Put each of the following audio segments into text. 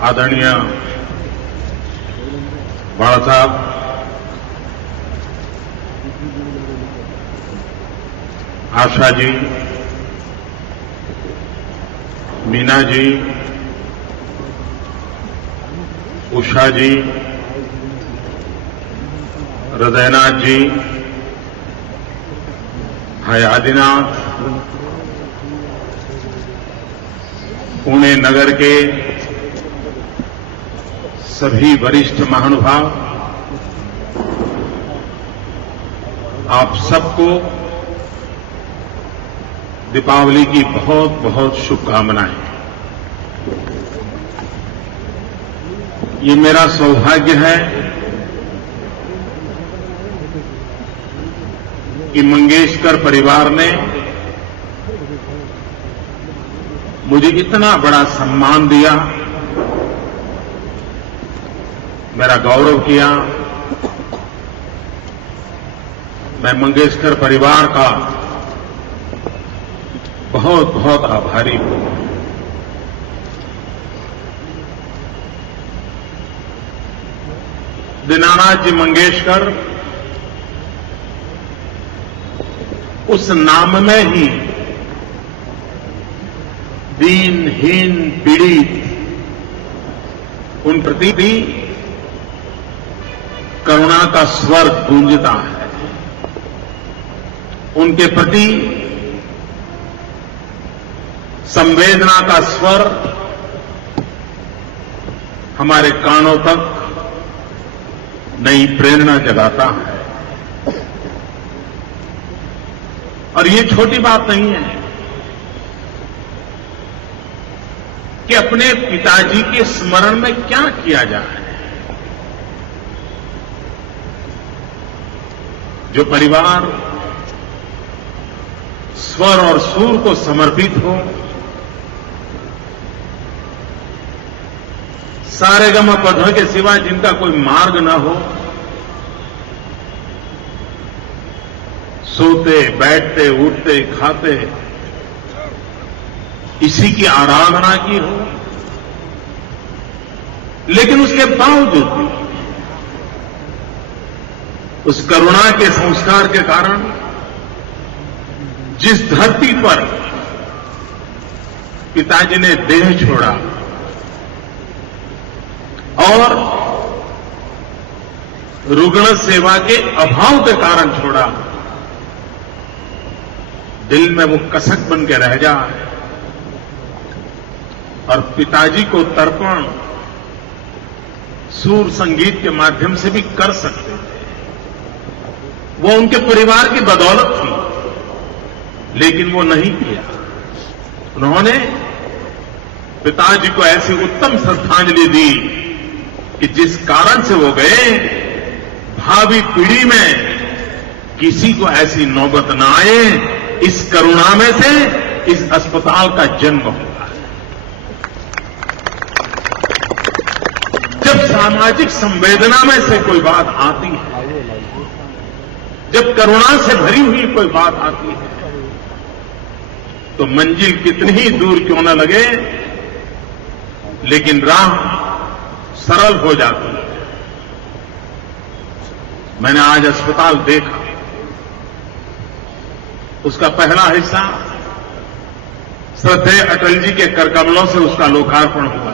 आदरणीय बाला साहब, आशा जी, मीना जी, उषा जी, हृदयनाथ जी, भाई आदिनाथ, पुणे नगर के सभी वरिष्ठ महानुभाव, आप सबको दीपावली की बहुत बहुत शुभकामनाएं। ये मेरा सौभाग्य है कि मंगेशकर परिवार ने मुझे इतना बड़ा सम्मान दिया, मेरा गौरव किया। मैं मंगेशकर परिवार का बहुत बहुत आभारी हूं। दीनानाथ जी मंगेशकर उस नाम में ही दीनहीन पीड़ित उन प्रति भी करुणा का स्वर गूंजता है। उनके प्रति संवेदना का स्वर हमारे कानों तक नई प्रेरणा जगाता है। और ये छोटी बात नहीं है कि अपने पिताजी के स्मरण में क्या किया जाए। जो परिवार स्वर और सूर को समर्पित हो, सारेगम पध के सिवा जिनका कोई मार्ग न हो, सोते बैठते उठते खाते इसी की आराधना की हो, लेकिन उसके बावजूद भी उस करुणा के संस्कार के कारण जिस धरती पर पिताजी ने देह छोड़ा और रुग्ण सेवा के अभाव के कारण छोड़ा, दिल में वो कसक बन के रह जाए। और पिताजी को तर्पण सूर संगीत के माध्यम से भी कर सकते थे। वो उनके परिवार की बदौलत थी, लेकिन वो नहीं किया। उन्होंने पिताजी को ऐसी उत्तम श्रद्धांजलि दी कि जिस कारण से वो गए, भावी पीढ़ी में किसी को ऐसी नौबत न आए। इस करुणा में से इस अस्पताल का जन्म हुआ है। जब सामाजिक संवेदना में से कोई बात आती है, जब करुणा से भरी हुई कोई बात आती है, तो मंजिल कितनी ही दूर क्यों न लगे, लेकिन राह सरल हो जाती है। मैंने आज अस्पताल देखा, उसका पहला हिस्सा श्रद्धेय अटल जी के करकमलों से उसका लोकार्पण हुआ।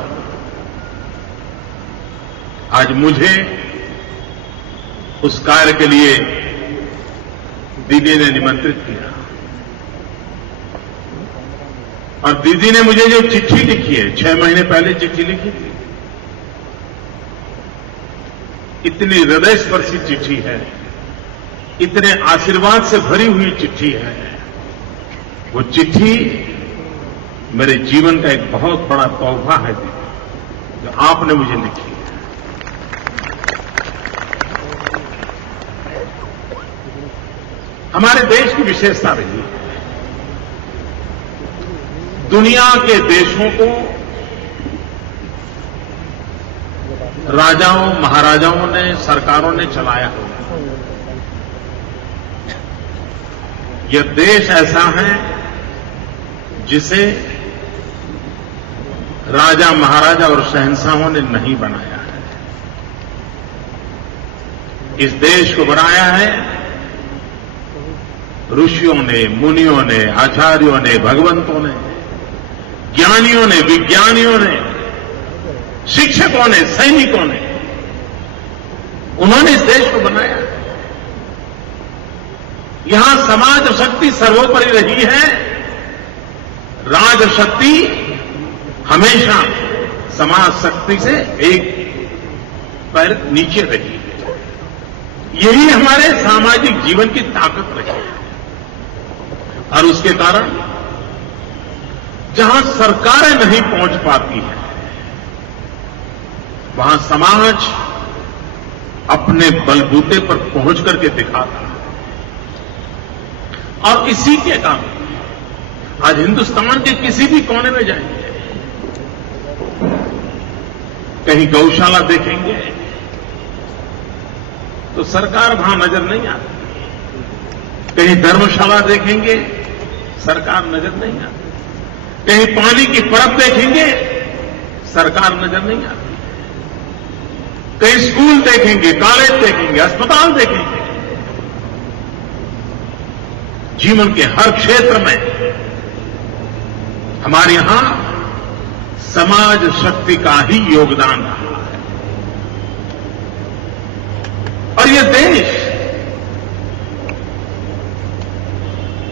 आज मुझे उस कार्य के लिए दीदी ने निमंत्रित किया और दीदी ने मुझे जो चिट्ठी लिखी है, 6 महीने पहले चिट्ठी लिखी थी, इतनी हृदयस्पर्शी चिट्ठी है, इतने आशीर्वाद से भरी हुई चिट्ठी है। वो चिट्ठी मेरे जीवन का एक बहुत बड़ा तोहफा है दीदी, जो आपने मुझे लिखी है। हमारे देश की विशेषता रही है, दुनिया के देशों को राजाओं महाराजाओं ने, सरकारों ने चलाया। यह देश ऐसा है जिसे राजा महाराजा और शहंशाहों ने नहीं बनाया है। इस देश को बनाया है ऋषियों ने, मुनियों ने, आचार्यों ने, भगवंतों ने, ज्ञानियों ने, विज्ञानियों ने, शिक्षकों ने, सैनिकों ने। उन्होंने इस देश को बनाया। यहां समाज शक्ति सर्वोपरि रही है। राजशक्ति हमेशा समाज शक्ति से एक पैर नीचे रही है। यही हमारे सामाजिक जीवन की ताकत रही है। और उसके कारण जहां सरकारें नहीं पहुंच पाती हैं, वहां समाज अपने बलबूते पर पहुंच करके दिखाता है। और इसी के कारण आज हिंदुस्तान के किसी भी कोने में जाएंगे, कहीं गौशाला देखेंगे तो सरकार वहां नजर नहीं आती। कहीं धर्मशाला देखेंगे, सरकार नजर नहीं आती। कहीं पानी की परत देखेंगे, सरकार नजर नहीं आती। कहीं स्कूल देखेंगे, कॉलेज देखेंगे, अस्पताल देखेंगे। जीवन के हर क्षेत्र में हमारे यहां समाज शक्ति का ही योगदान रहा है। और ये देश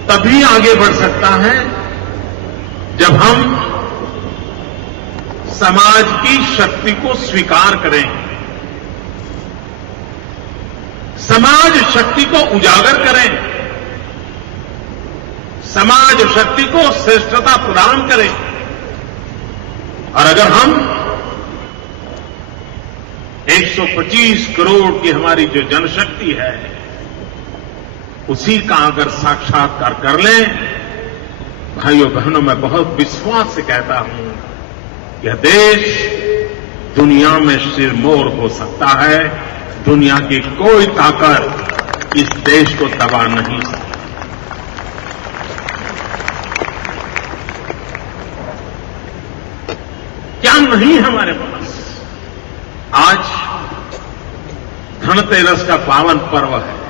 तभी आगे बढ़ सकता है जब हम समाज की शक्ति को स्वीकार करें, समाज शक्ति को उजागर करें, समाज शक्ति को श्रेष्ठता प्रदान करें। और अगर हम 125 करोड़ की हमारी जो जनशक्ति है, उसी का अगर साक्षात्कार कर लें, भाइयों बहनों, मैं बहुत विश्वास से कहता हूं, यह देश दुनिया में सिरमौर हो सकता है। दुनिया की कोई ताकत इस देश को दबा नहीं सकती। क्या नहीं हमारे पास? आज धनतेरस का पावन पर्व है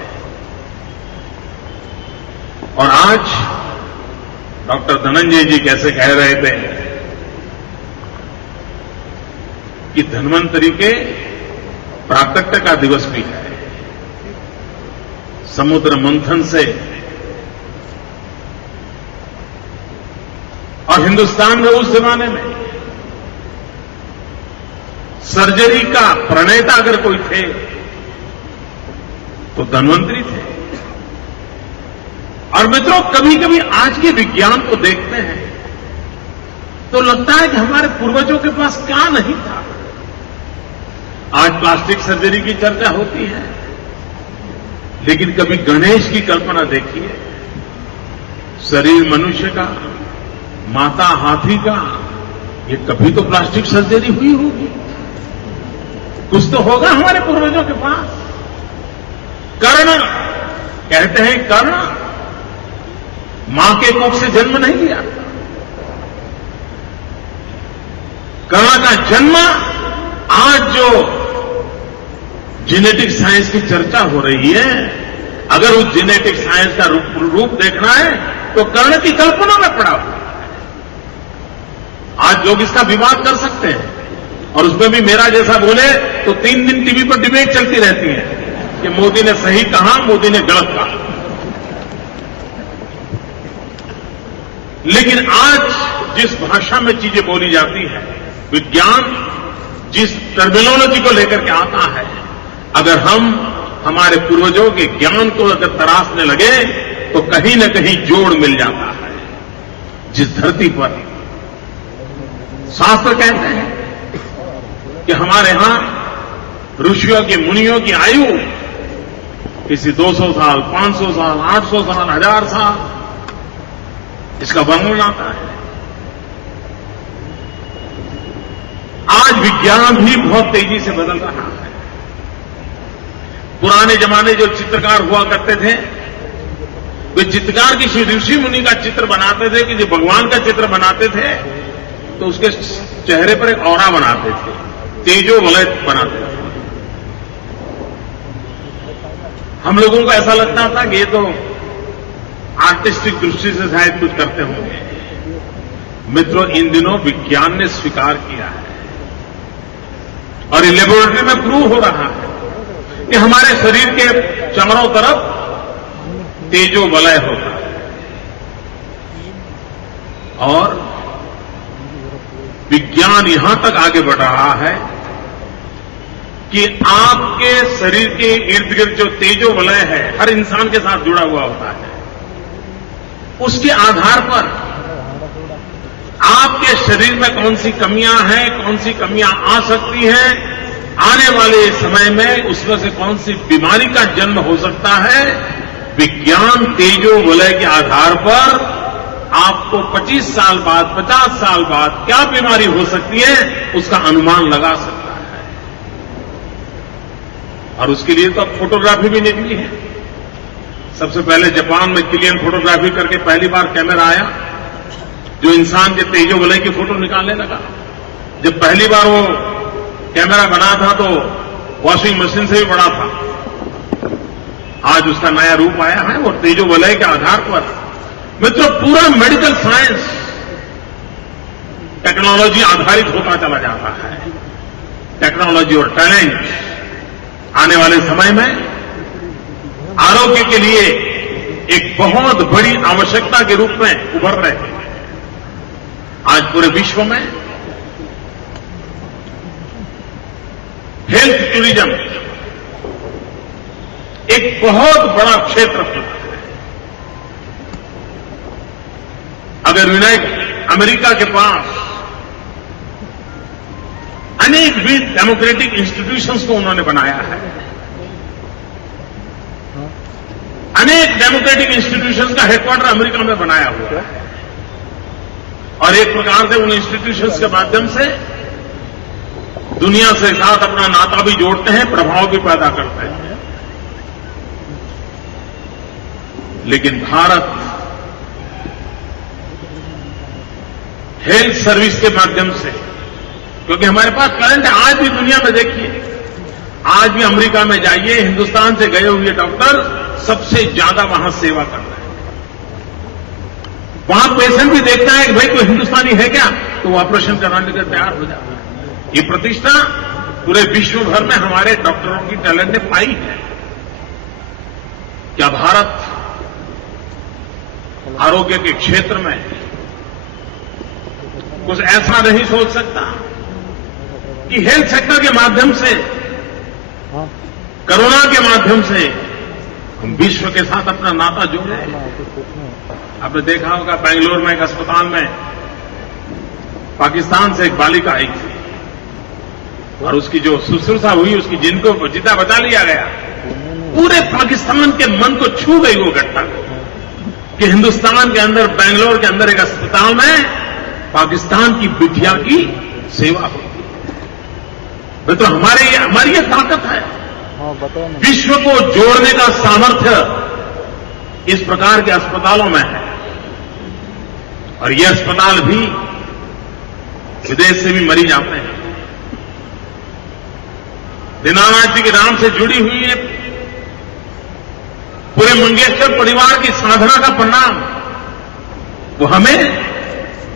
और आज डॉक्टर धनंजय जी कैसे कह रहे थे कि धन्वंतरि के प्राकट्य का दिवस भी है। समुद्र मंथन से और हिंदुस्तान में उस जमाने में सर्जरी का प्रणेता अगर कोई थे तो धन्वंतरि थे। और मित्रों, कभी कभी आज के विज्ञान को देखते हैं तो लगता है कि हमारे पूर्वजों के पास क्या नहीं था। आज प्लास्टिक सर्जरी की चर्चा होती है, लेकिन कभी गणेश की कल्पना देखिए। शरीर मनुष्य का, माता हाथी का, ये कभी तो प्लास्टिक सर्जरी हुई होगी। कुछ तो होगा हमारे पूर्वजों के पास। कर्ण, कहते हैं कर्ण मां के कोख से जन्म नहीं लिया। कर्ण का जन्म आज जो जेनेटिक साइंस की चर्चा हो रही है, अगर उस जेनेटिक साइंस का रूप देखना है तो कर्ण की कल्पना में पड़ा हुआ है। आज लोग इसका विवाद कर सकते हैं और उसमें भी मेरा जैसा बोले तो 3 दिन टीवी पर डिबेट चलती रहती है कि मोदी ने सही कहा, मोदी ने गलत कहा। लेकिन आज जिस भाषा में चीजें बोली जाती है, विज्ञान जिस टर्मिनोलॉजी को लेकर के आता है, अगर हम हमारे पूर्वजों के ज्ञान को अगर तराशने लगे तो कहीं न कहीं जोड़ मिल जाता है। जिस धरती पर शास्त्र कहते हैं कि हमारे यहां ऋषियों की, मुनियों की आयु किसी 200 साल, 500 साल, 800 साल, 1000 साल, इसका वर्णन आता है। आज विज्ञान भी बहुत तेजी से बदल रहा है। पुराने जमाने जो चित्रकार हुआ करते थे, वे चित्रकार किसी ऋषि मुनि का चित्र बनाते थे, किसी भगवान का चित्र बनाते थे, तो उसके चेहरे पर एक ऑरा बनाते थे, तेजो वलय बनाते थे। हम लोगों को ऐसा लगता था कि ये तो आर्टिस्टिक दृष्टि से शायद कुछ करते होंगे। मित्रों, इन दिनों विज्ञान ने स्वीकार किया है और ये लेबोरेटरी में प्रूव हो रहा है कि हमारे शरीर के चारों तरफ तेजो वलय होता है और विज्ञान यहां तक आगे बढ़ रहा है कि आपके शरीर के इर्द गिर्द जो तेजो वलय है, हर इंसान के साथ जुड़ा हुआ होता है, उसके आधार पर आपके शरीर में कौन सी कमियां हैं, कौन सी कमियां आ सकती हैं, आने वाले समय में उसमें से कौन सी बीमारी का जन्म हो सकता है, विज्ञान तेजो वलय के आधार पर आपको 25 साल बाद, 50 साल बाद क्या बीमारी हो सकती है, उसका अनुमान लगा सकता है। और उसके लिए तो अब फोटोग्राफी भी निकली है। सबसे पहले जापान में किलियन फोटोग्राफी करके पहली बार कैमरा आया जो इंसान के तेजो वलय की फोटो निकालने लगा। जब पहली बार वो कैमरा बना था तो वॉशिंग मशीन से भी बड़ा था। आज उसका नया रूप आया है, वो तेजो वलय के आधार पर। मित्रों, पूरा मेडिकल साइंस टेक्नोलॉजी आधारित होता चला जाता है। टेक्नोलॉजी और टैलेंट आने वाले समय में आरोग्य के लिए एक बहुत बड़ी आवश्यकता के रूप में उभर रहे हैं। आज पूरे विश्व में हेल्थ टूरिज्म एक बहुत बड़ा क्षेत्र है। अगर अमेरिका के पास अनेक विविध डेमोक्रेटिक इंस्टीट्यूशंस को उन्होंने बनाया है, अनेक डेमोक्रेटिक इंस्टीट्यूशंस का हेडक्वार्टर अमेरिका में बनाया हुआ है और एक प्रकार से उन इंस्टीट्यूशंस के माध्यम से दुनिया से साथ अपना नाता भी जोड़ते हैं, प्रभाव भी पैदा करते हैं। लेकिन भारत हेल्थ सर्विस के माध्यम से, क्योंकि हमारे पास टैलेंट है, आज भी दुनिया में देखिए, आज भी अमेरिका में जाइए, हिंदुस्तान से गए हुए डॉक्टर सबसे ज्यादा वहां सेवा कर रहे हैं। वहां पेशेंट भी देखता है कि भाई कोई हिंदुस्तानी है क्या, तो वो ऑपरेशन कराने के लिए तैयार हो जाता है। ये प्रतिष्ठा पूरे विश्व भर में हमारे डॉक्टरों की टैलेंट ने पाई है। क्या भारत आरोग्य के क्षेत्र में कुछ ऐसा नहीं सोच सकता कि हेल्थ सेक्टर के माध्यम से, कोरोना के माध्यम से हम विश्व के साथ अपना नाता जोड़े? आपने देखा होगा बेंगलोर में एक अस्पताल में पाकिस्तान से एक बालिका आई थी और उसकी जो शुश्रूषा हुई, उसकी जिनको जिंदा बचा लिया गया। पूरे पाकिस्तान के मन को छू गई वो घटना कि हिंदुस्तान के अंदर, बेंगलोर के अंदर एक अस्पताल में पाकिस्तान की बिटिया की सेवा हुई। तो हमारी ये ताकत है। विश्व को जोड़ने का सामर्थ्य इस प्रकार के अस्पतालों में है और ये अस्पताल भी विदेश से भी मरीज आते हैं। दीनानाथ जी के नाम से जुड़ी हुई है पूरे मंगेशकर परिवार की साधना का परिणाम, वो हमें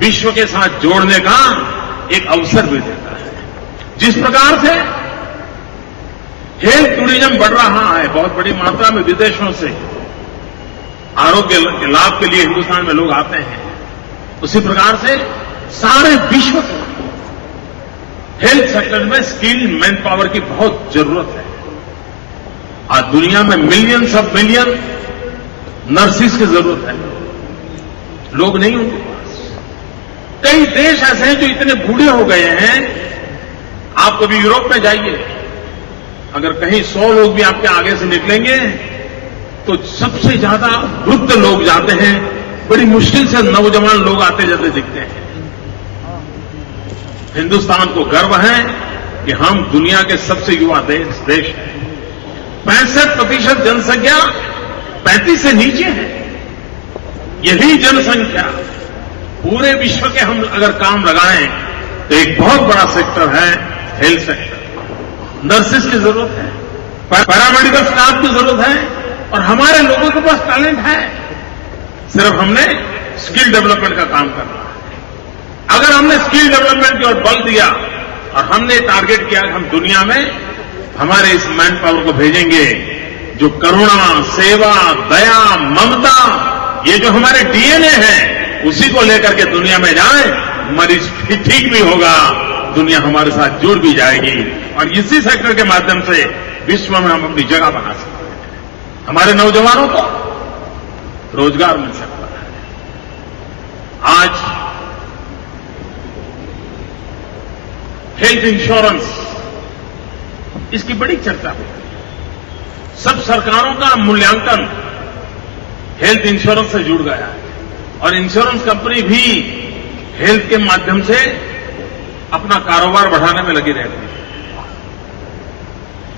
विश्व के साथ जोड़ने का एक अवसर भी देता है। जिस प्रकार से हेल्थ टूरिज्म बढ़ रहा है, बहुत बड़ी मात्रा में विदेशों से आरोग्य के लाभ के लिए हिंदुस्तान में लोग आते हैं, उसी प्रकार से सारे विश्व को हेल्थ सेक्टर में स्किल्ड मैन पावर की बहुत जरूरत है। आज दुनिया में मिलियंस ऑफ मिलियन नर्सिस की जरूरत है, लोग नहीं उनके पास। कई देश ऐसे हैं जो इतने बूढ़े हो गए हैं। आप कभी यूरोप में जाइए, अगर कहीं 100 लोग भी आपके आगे से निकलेंगे तो सबसे ज्यादा वृद्ध लोग जाते हैं, बड़ी मुश्किल से नौजवान लोग आते जाते दिखते हैं। हिंदुस्तान को गर्व है कि हम दुनिया के सबसे युवा देश हैं। 65% जनसंख्या 35 से नीचे है। यही जनसंख्या पूरे विश्व के हम अगर काम लगाएं तो एक बहुत बड़ा सेक्टर है हेल्थ सेक्टर। नर्सेस की जरूरत है, पैरामेडिकल स्टाफ की जरूरत है, और हमारे लोगों के पास टैलेंट है, सिर्फ हमने स्किल डेवलपमेंट का काम करना है। अगर हमने स्किल डेवलपमेंट की ओर बल दिया और हमने टारगेट किया कि हम दुनिया में हमारे इस मैन पावर को भेजेंगे जो करुणा, सेवा, दया, ममता, ये जो हमारे डीएनए है, उसी को लेकर के दुनिया में जाए, मरीज ठीक भी होगा, दुनिया हमारे साथ जुड़ भी जाएगी, और इसी सेक्टर के माध्यम से विश्व में हम अपनी जगह बना सकते हैं। हमारे नौजवानों को रोजगार मिल सकता है। आज हेल्थ इंश्योरेंस, इसकी बड़ी चर्चा हो रही है। सब सरकारों का मूल्यांकन हेल्थ इंश्योरेंस से जुड़ गया है, और इंश्योरेंस कंपनी भी हेल्थ के माध्यम से अपना कारोबार बढ़ाने में लगी रहती है।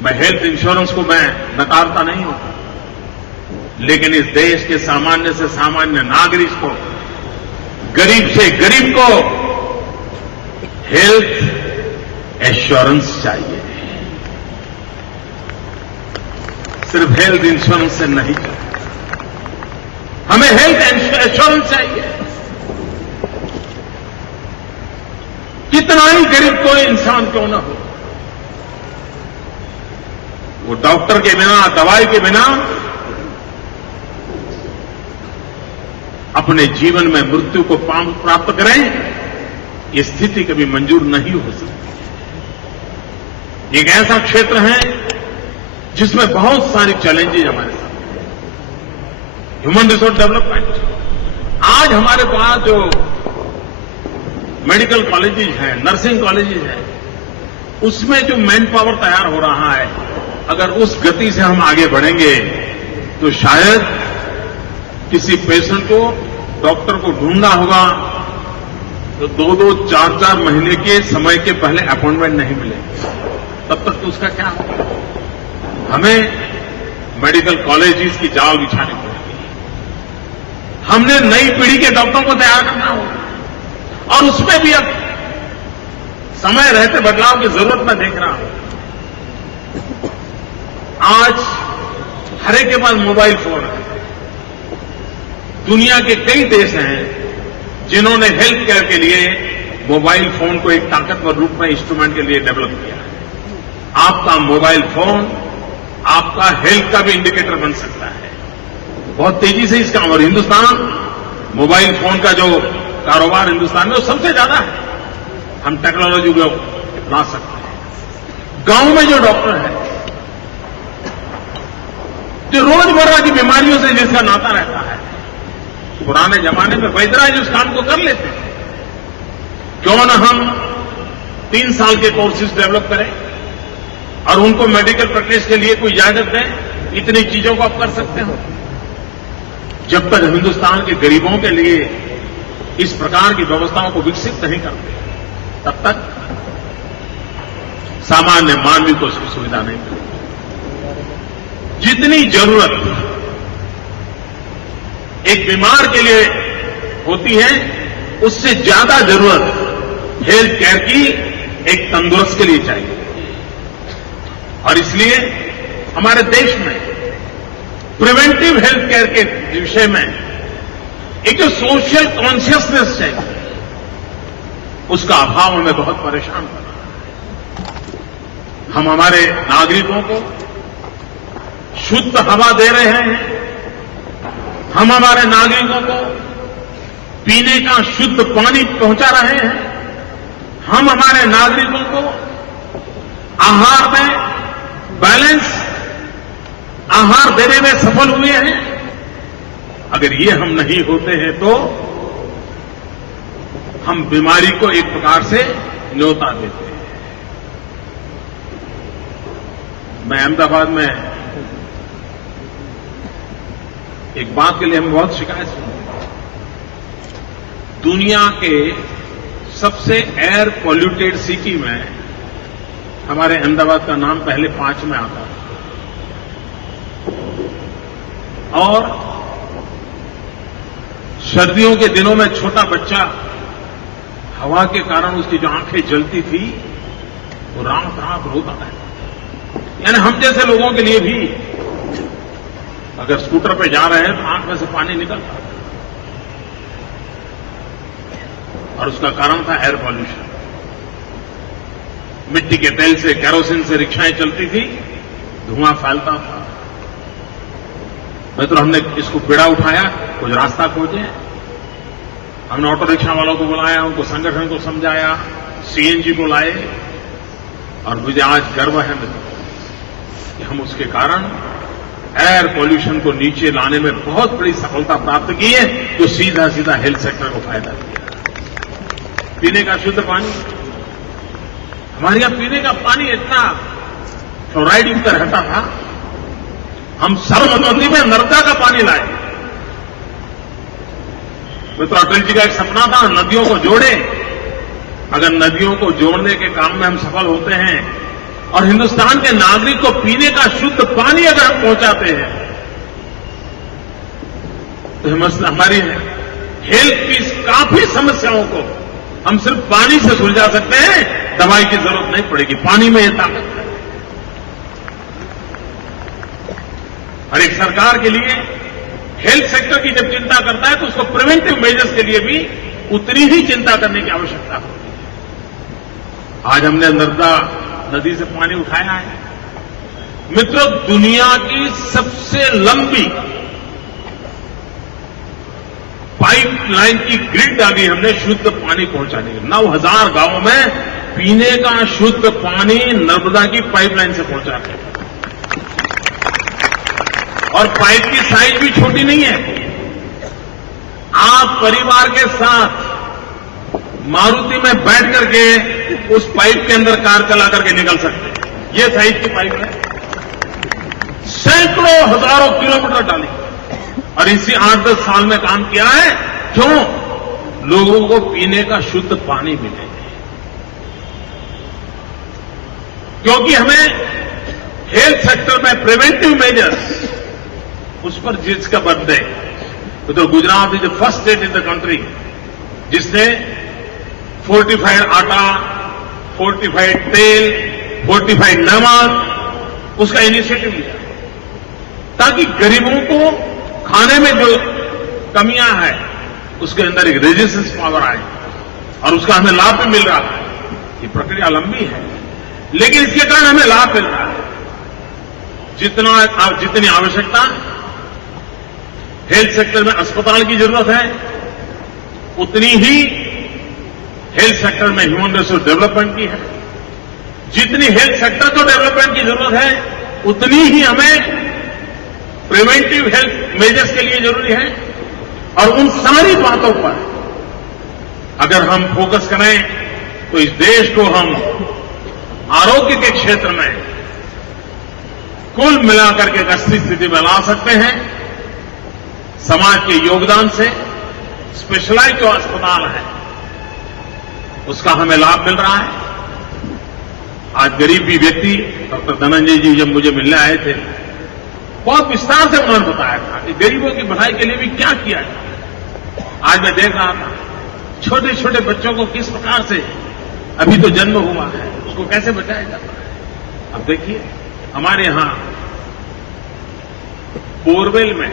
मैं हेल्थ इंश्योरेंस को मैं नकारता नहीं हूं, लेकिन इस देश के सामान्य से सामान्य नागरिक को, गरीब से गरीब को हेल्थ एश्योरेंस चाहिए। सिर्फ हेल्थ इंश्योरेंस से नहीं चाहिए, हमें हेल्थ एश्योरेंस चाहिए। कितना ही गरीब कोई इंसान क्यों न हो, वो डॉक्टर के बिना, दवाई के बिना अपने जीवन में मृत्यु को प्राप्त करें, ये स्थिति कभी मंजूर नहीं हो सकती। एक ऐसा क्षेत्र है जिसमें बहुत सारी चैलेंजेज हमारे साथ, ह्यूमन रिसोर्स डेवलपमेंट। आज हमारे पास जो मेडिकल कॉलेजेज हैं, नर्सिंग कॉलेजेज हैं, उसमें जो मैन पावर तैयार हो रहा है, अगर उस गति से हम आगे बढ़ेंगे तो शायद किसी पेशेंट को डॉक्टर को ढूंढना होगा तो 2-2, 4-4 महीने के समय के पहले अपॉइंटमेंट नहीं मिलेगी, तब तक तो उसका क्या होगा। हमें मेडिकल कॉलेजेस की जाल बिछानी पड़ेगी, हमने नई पीढ़ी के डॉक्टरों को तैयार करना होगा, और उसमें भी अब समय रहते बदलाव की जरूरत मैं देख रहा हूं। आज हर एक के पास मोबाइल फोन है। दुनिया के कई देश हैं जिन्होंने हेल्थ केयर के लिए मोबाइल फोन को एक ताकतवर रूप में इंस्ट्रूमेंट के लिए डेवलप किया है। आपका मोबाइल फोन आपका हेल्थ का भी इंडिकेटर बन सकता है। बहुत तेजी से इसका, और हिंदुस्तान मोबाइल फोन का जो कारोबार हिंदुस्तान में वो सबसे ज्यादा है। हम टेक्नोलॉजी को ला सकते हैं। गांव में जो डॉक्टर है, जो रोजमर्रा की बीमारियों से जिसका नाता रहता है, पुराने जमाने में वैद्यराज उस काम को कर लेते थे, क्यों न हम 3 साल के कोर्सेज डेवलप करें और उनको मेडिकल प्रैक्टिस के लिए कोई इजाजत दें। इतनी चीजों को आप कर सकते हो। जब तक हिंदुस्तान के गरीबों के लिए इस प्रकार की व्यवस्थाओं को विकसित नहीं करते, तब तक सामान्य मानवी को उसकी सुविधा नहीं मिलेगी। जितनी जरूरत एक बीमार के लिए होती है, उससे ज्यादा जरूरत हेल्थ केयर की एक तंदुरुस्त के लिए चाहिए। और इसलिए हमारे देश में प्रिवेंटिव हेल्थ केयर के विषय में एक जो सोशल कॉन्शियसनेस चाहिए, उसका अभाव हमें बहुत परेशान कर रहा है। हम हमारे नागरिकों को शुद्ध हवा दे रहे हैं, हम हमारे नागरिकों को पीने का शुद्ध पानी पहुंचा रहे हैं, हम हमारे नागरिकों को आहार में बैलेंस आहार देने में सफल हुए हैं। अगर ये हम नहीं होते हैं तो हम बीमारी को एक प्रकार से न्योता देते हैं। मैं अहमदाबाद में एक बात के लिए हम बहुत शिकायत सुनते हैं। दुनिया के सबसे एयर पॉल्यूटेड सिटी में हमारे अहमदाबाद का नाम पहले 5 में आता है, और सर्दियों के दिनों में छोटा बच्चा हवा के कारण उसकी जो आंखें जलती थी वो रात रात रोता है। यानी हम जैसे लोगों के लिए भी अगर स्कूटर पे जा रहे हैं तो आंख में से पानी निकलता है और उसका कारण था एयर पॉल्यूशन। मिट्टी के तेल से, केरोसिन से रिक्शाएं चलती थी, धुआं फैलता था। मित्रों, हमने इसको बीड़ा उठाया, कुछ रास्ता खोजे। हमने ऑटो रिक्शा वालों को बुलाया, उनको संगठन को समझाया, सीएनजी को लाए और मुझे आज गर्व है मित्रों कि हम उसके कारण एयर पॉल्यूशन को नीचे लाने में बहुत बड़ी सफलता प्राप्त की है, जो सीधा सीधा हेल्थ सेक्टर को फायदा दिया। पीने का शुद्ध पानी, हमारे यहां पीने का पानी इतना फ्लोराइड युक्त रहता था, हम सरस्वती में नर्मदा का पानी लाए। मित्रों, अटल जी का एक सपना था नदियों को जोड़े। अगर नदियों को जोड़ने के काम में हम सफल होते हैं और हिंदुस्तान के नागरिक को पीने का शुद्ध पानी अगर हम पहुंचाते हैं तो हमारी हेल्थ की काफी समस्याओं को हम सिर्फ पानी से सुलझा सकते हैं, दवाई की जरूरत नहीं पड़ेगी। पानी में ये ताकत है। और एक सरकार के लिए हेल्थ सेक्टर की जब चिंता करता है तो उसको प्रिवेंटिव मेजर्स के लिए भी उतनी ही चिंता करने की आवश्यकता होती है। आज हमने नर्मदा नदी से पानी उठाया है। मित्रों, दुनिया की सबसे लंबी पाइपलाइन की ग्रिड डाली हमने शुद्ध पानी पहुंचाने की। 9000 गांवों में पीने का शुद्ध पानी नर्मदा की पाइपलाइन से पहुंचाते हैं। और पाइप की साइज भी छोटी नहीं है। आप परिवार के साथ मारुति में बैठ करके उस पाइप के अंदर कार चला करके निकल सकते हैं। ये साइज की पाइप है। सैकड़ों हजारों किलोमीटर डाली और इसी 8-10 साल में काम किया है। क्यों? लोगों को पीने का शुद्ध पानी मिले। क्योंकि हमें हेल्थ सेक्टर में प्रिवेंटिव मेजर्स उस पर जिसका बल है। तो Gujarat is the first state in the country जिसने फोर्टिफाइड आटा, फोर्टिफाइड तेल, फोर्टिफाइड नमक उसका इनिशिएटिव लिया ताकि गरीबों को खाने में जो कमियां हैं उसके अंदर एक रेजिस्टेंस पावर आए और उसका हमें लाभ भी मिल रहा है। ये प्रक्रिया लंबी है लेकिन इसके कारण हमें लाभ मिल रहा है। जितनी आवश्यकता हेल्थ सेक्टर में अस्पताल की जरूरत है, उतनी ही हेल्थ सेक्टर में ह्यूमन रिसोर्स डेवलपमेंट की है। जितनी हेल्थ सेक्टर को डेवलपमेंट की जरूरत है उतनी ही हमें प्रिवेंटिव हेल्थ मेजर्स के लिए जरूरी है। और उन सारी बातों पर अगर हम फोकस करें तो इस देश को हम आरोग्य के क्षेत्र में कुल मिलाकर के एक अच्छी स्थिति में ला सकते हैं। समाज के योगदान से स्पेशलाइज्ड जो अस्पताल है उसका हमें लाभ मिल रहा है। आज गरीब भी व्यक्ति डॉक्टर धनंजय जी जब मुझे मिलने आए थे बहुत विस्तार से उन्होंने बताया था कि गरीबों की भलाई के लिए भी क्या किया जाए। आज मैं देख रहा था छोटे छोटे बच्चों को किस प्रकार से अभी तो जन्म हुआ है उसको कैसे बचाया जाता है। अब देखिए हमारे यहां बोरवेल में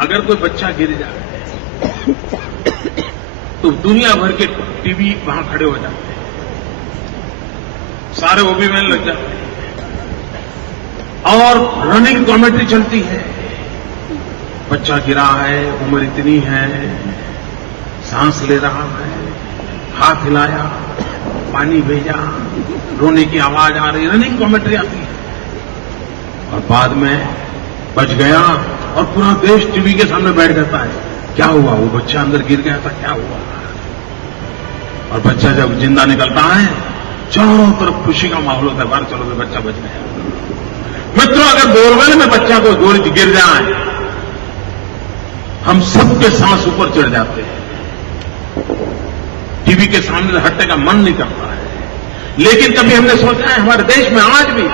अगर कोई बच्चा गिर जाए तो दुनिया भर के टीवी वहां खड़े हो जाते हैं, सारे ओबी मैन लग जाते हैं और रनिंग कमेंट्री चलती है। बच्चा गिरा है, उम्र इतनी है, सांस ले रहा है, हाथ हिलाया, पानी भेजा, रोने की आवाज आ रही, रनिंग कमेंट्री आती है और बाद में बच गया और पूरा देश टीवी के सामने बैठ जाता है। क्या हुआ? वो बच्चा अंदर गिर गया था, क्या हुआ? और बच्चा जब जिंदा निकलता है चारों तरफ खुशी का माहौल होता है, बाहर चलो तो बच्चा बच गया। मित्रों, अगर बोरवेल में बच्चा को गिर जाए हम सबके सांस ऊपर चढ़ जाते हैं, टीवी के सामने हटने का मन नहीं करता है। लेकिन कभी हमने सोचा है हमारे देश में आज भी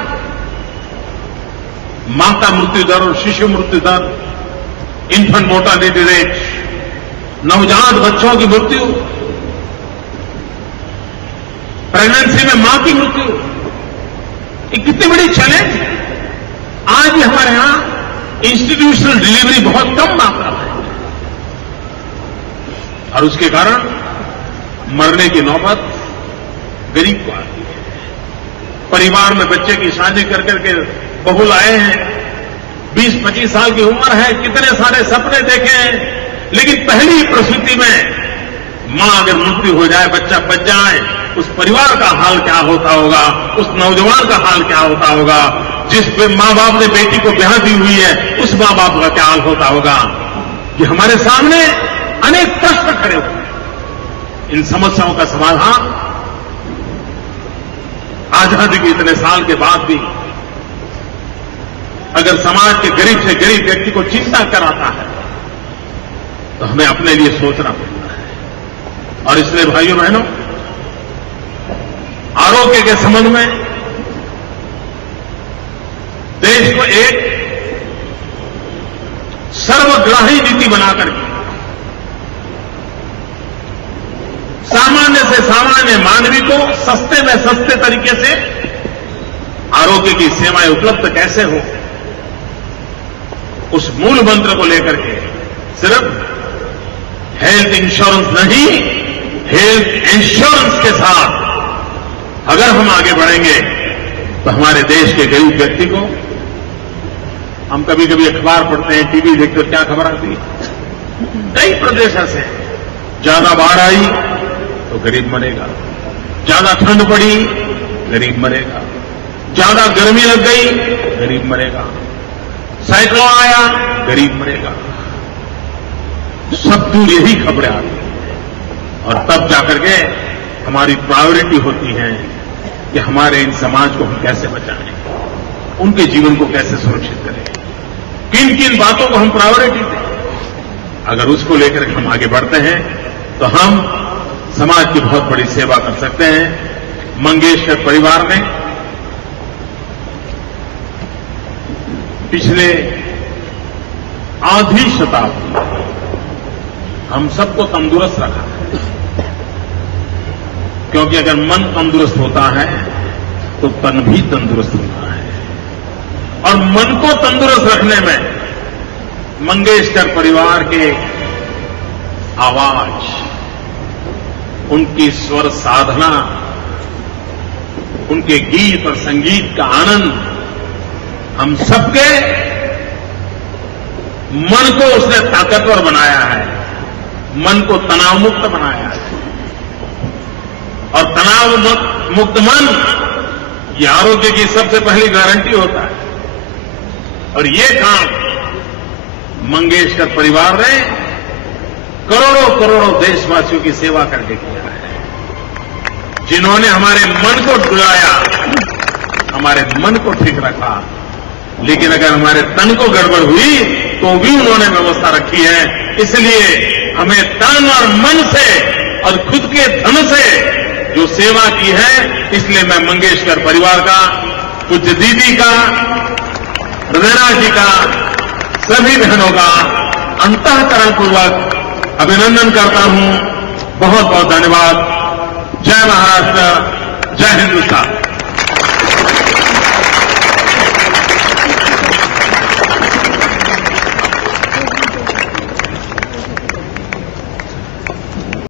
माता मृत्यु दर और शिशु मृत्यु दर, इन्फेंट मोर्टालिटी रेट नवजात बच्चों की मृत्यु, प्रेगनेंसी में मां की मृत्यु, ये कितनी बड़ी चैलेंज है। आज भी हमारे यहां इंस्टीट्यूशनल डिलीवरी बहुत कम मात्रा में है और उसके कारण मरने की नौबत गरीब को आती है। परिवार में बच्चे की शादी कर करके बहू लाए हैं, 20-25 साल की उम्र है, कितने सारे सपने देखे हैं, लेकिन पहली प्रसूति में मां अगर मृत्यु हो जाए, बच्चा बच जाए, उस परिवार का हाल क्या होता होगा, उस नौजवान का हाल क्या होता होगा, जिस मां बाप ने बेटी को ब्याह दी हुई है, उस मां बाप का क्या हाल होता होगा। कि हमारे सामने अनेक प्रश्न खड़े हुए हैं। इन समस्याओं का समाधान आजादी के इतने साल के बाद भी अगर समाज के गरीब से गरीब व्यक्ति को चिंता कराता है तो हमें अपने लिए सोचना पड़ता है। और इसलिए भाइयों बहनों, आरोग्य के संबंध में देश को एक सर्वग्राही नीति बनाकर के सामान्य से सामान्य मानवी को सस्ते में सस्ते तरीके से आरोग्य की सेवाएं उपलब्ध कैसे हो, उस मूल मंत्र को लेकर के सिर्फ हेल्थ इंश्योरेंस नहीं, हेल्थ इंश्योरेंस के साथ अगर हम आगे बढ़ेंगे तो हमारे देश के गरीब व्यक्ति को, हम कभी कभी अखबार पढ़ते हैं, टीवी देखते हैं, क्या खबर आती है, कई प्रदेश ऐसे ज्यादा बाढ़ आई तो गरीब मरेगा, ज्यादा ठंड पड़ी गरीब मरेगा, ज्यादा गर्मी लग गई गरीब मरेगा, साइक्लोन आया गरीब मरेगा। सब दूर यही खबरें आती हैं और तब जाकर के हमारी प्रायोरिटी होती है कि हमारे इन समाज को हम कैसे बचाएं, उनके जीवन को कैसे सुरक्षित करें, किन किन बातों को हम प्रायोरिटी दें। अगर उसको लेकर हम आगे बढ़ते हैं तो हम समाज की बहुत बड़ी सेवा कर सकते हैं। मंगेशकर परिवार ने पिछले आधी शताब्दी हम सबको तंदुरुस्त रखा है, क्योंकि अगर मन तंदुरुस्त होता है तो तन भी तंदुरुस्त होता है। और मन को तंदुरुस्त रखने में मंगेशकर परिवार के आवाज, उनकी स्वर साधना, उनके गीत और संगीत का आनंद, हम सबके मन को उसने ताकतवर बनाया है, मन को तनाव मुक्त बनाया है। और तनाव मुक्त मन ये आरोग्य की सबसे पहली गारंटी होता है। और ये काम मंगेशकर परिवार ने करोड़ों करोड़ों देशवासियों की सेवा करके किया है, जिन्होंने हमारे मन को डुलाया, हमारे मन को ठीक रखा। लेकिन अगर हमारे तन को गड़बड़ हुई तो भी उन्होंने व्यवस्था रखी है। इसलिए हमें तन और मन से और खुद के धन से जो सेवा की है, इसलिए मैं मंगेशकर परिवार का, पूज्य दीदी का, हृदयनाथ जी का, सभी बहनों का अंतःकरणपूर्वक अभिनंदन करता हूं। बहुत बहुत धन्यवाद। जय महाराष्ट्र, जय हिंदुस्तान।